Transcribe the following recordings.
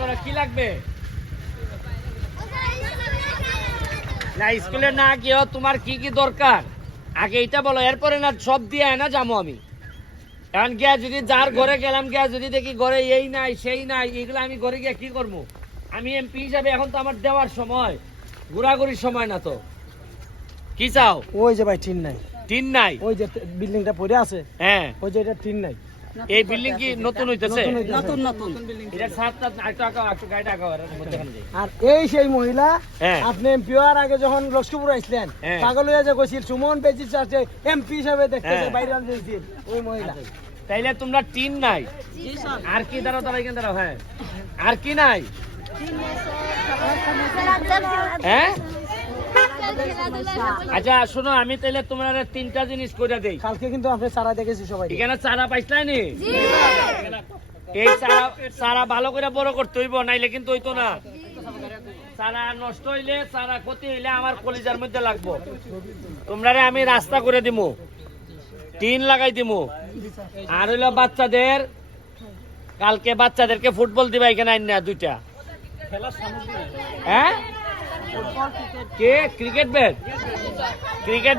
করো কি লাগবে না স্কুলে না গিয়েও তোমার কি কি দরকার আগে এটা বলো এরপরে না সব দিয়ে না যাবো আমি এখন গিয়া যদি যার ঘরে গেলাম গিয়া যদি দেখি ঘরে এই নাই সেই নাই এগুলো আমি ঘরে গিয়া কি করবো আমি এমপি হিসাবে এখন তো আমার দেওয়ার সময় ঘোরাঘুরির সময় না তো কি চাও ওই যে ভাই টিন নাই টিন নাই ওই যে বিল্ডিংটা পড়ে আছে হ্যাঁ ওই যে এটা টিন নাই এই বিল্ডিং কি নতুন হইতেছে নতুন নতুন এটা সাতটা আটটা একটু গাড়ি টাকা আর এই সেই মহিলা হ্যাঁ। আপনি এমপি হওয়ার আগে যখন লক্ষ্মীপুর আসলেন হ্ঁ। পাগল হয়ে যে গেছিল সুমন বেজি চার্চে এমপি হিসাবে দেখতেছে হ্যাঁ। বাইরে আনতেছিল ওই মহিলা তাইলে তোমরা টিন নাই আর কি দাঁড়াও তারা এখানে দাঁড়াও হ্যাঁ আর কি নাই হ্যাঁ আচ্ছা শোনো আমি তাহলে তোমরা তিনটা জিনিস করে দেই কালকে কিন্তু আপনি সারা দেখেছি সবাই এখানে চারা পাইছলাই নি এই চারা ভালো করে বড় করতে হইব নাইলে কিন্তু হইতো না চারা নষ্ট হইলে চারা ক্ষতি হইলে আমার কলিজার মধ্যে লাগবো তোমরা আমি রাস্তা করে দিমু টিন লাগাই দিমু আর হইলো বাচ্চাদের কালকে বাচ্চাদেরকে ফুটবল দিবা এখানে আইন না দুইটা হ্যাঁ কে ক্রিকেট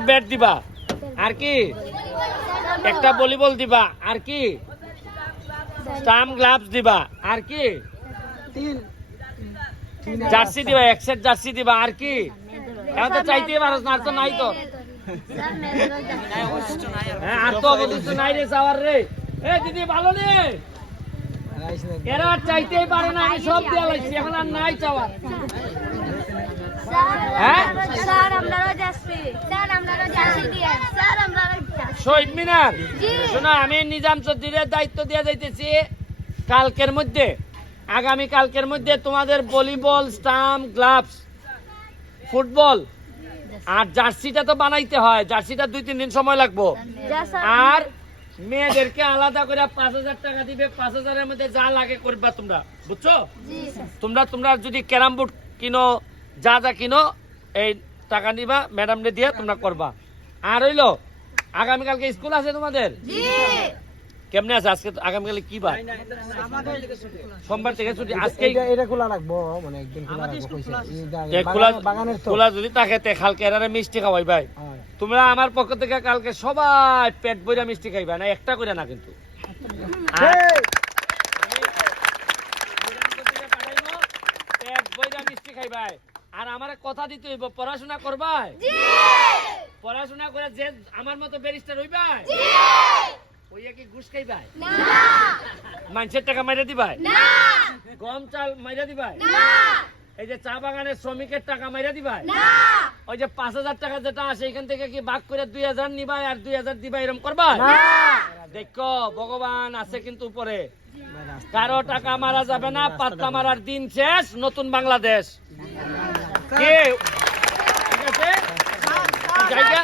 ব্যাট দিবা আর কি একটা ভলিবল দিবা আর কি স্টাম্প গ্লাভস দিবা আর কি জার্সি দিবা এক সেট জার্সি দিবা আর কি এখন তো চাইতেই পারস না আর তো নাই তো হ্যাঁ আর তো অবশিষ্ট নাই রে চাওয়ার রে এ দিদি ভালো নে এরা আর চাইতেই পারে না আমি সব দেওয়া লাগছি এখন আর নাই চাওয়ার হ্যাঁ শহীদ মিনার শোনো আমি নিজাম চৌধুরীর দায়িত্ব দিয়ে যাইতেছি কালকের মধ্যে আগামী কালকের মধ্যে তোমাদের ভলিবল স্টাম্প গ্লাভস ফুটবল আর জার্সিটা তো বানাইতে হয় জার্সিটা 2-3 দিন সময় লাগবো আর মেয়েদেরকে আলাদা করে 5,000 টাকা দিবে 5,000-এর মধ্যে যা লাগে করবা তোমরা বুঝছো তোমরা যদি ক্যারাম বোর্ড কিনো যা যা কিনো এই টাকা নিবা ম্যাডামরে দিয়ে তোমরা করবা আর হইলো আগামীকালকে স্কুল আছে তোমাদের কেমনে আছে আজকে আগামীকালে কি বার সোমবার থেকে ছুটি আজকে এটা খোলা রাখবো মানে একদিন খোলা রাখবো বাগানের তো খোলা যদি থাকে তে কালকে এরারে মিষ্টি খাওয়াই ভাই তোমরা আমার পক্ষ থেকে কালকে সবাই পেট ভরে মিষ্টি খাইবা না একটা করে না কিন্তু পেট ভরে মিষ্টি খাইবাই আর আমার কথা দিতে হইব পড়াশোনা করবাই পড়াশোনা করে যে আমার মতো ব্যারিস্টার হইবাই ওইয়া কি ঘুষ খাইবাই মানুষের টাকা মাইরা দিবাই গম চাল মাইরা দিবাই এই যে চা বাগানের শ্রমিকের টাকা মাইরা দিবাই ওই যে 5,000 টাকা যেটা আসে এখান থেকে কি ভাগ করে 2,000 নিবাই আর 2,000 দিবাই এরকম করবাই দেখো ভগবান আছে কিন্তু উপরে কারো টাকা মারা যাবে না পাত্তা মারার দিন শেষ নতুন বাংলাদেশ কে ঠিক আছে জায়গা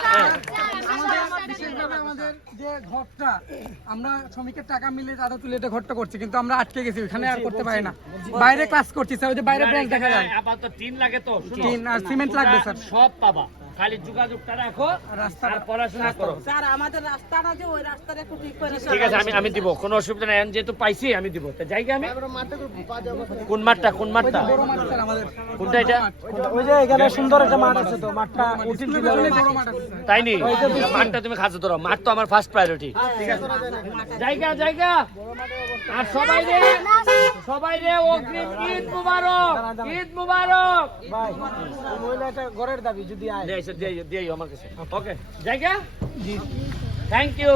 আমাদের যে ঘরটা আমরা শ্রমিকের টাকা মিলে চাঁদা তুলে এটা ঘরটা করছি কিন্তু আমরা আটকে গেছি ওখানে আর করতে পারি না বাইরে ক্লাস করছি স্যার ওই যে বাইরে ব্যাংক দেখা যায় আপাতত টিন লাগে তো টিন আর সিমেন্ট লাগবে স্যার সব পাবা খালি যোগাযোগটা রাখো আর পড়াশোনা করো স্যার আমাদের রাস্তাটা যে ওই রাস্তাটা একটু ঠিক করে ঠিক আছে আমি দিব কোনো অসুবিধা নাই যেহেতু পাইছি আমি দিব তো জায়গা আমি কোন মাঠটা বড় মাঠ স্যার আমাদের কোনটা এটা ওই যে এখানে সুন্দর একটা মাঠ আছে তো মাঠটা উঠিল দিলে বড় মাঠ আছে স্যার তাই নি মাঠটা তুমি খাসো ধরো মাঠ তো আমার ফার্স্ট প্রায়োরিটি ঠিক আছে জায়গা আর সবাই রে অগ্রিম ঈদ মুবারক ভাই ওই মহিলাটা ঘরের দাবি যদি আয় দিয়ে আমার কাছে ওকে জায়গা থ্যাংক ইউ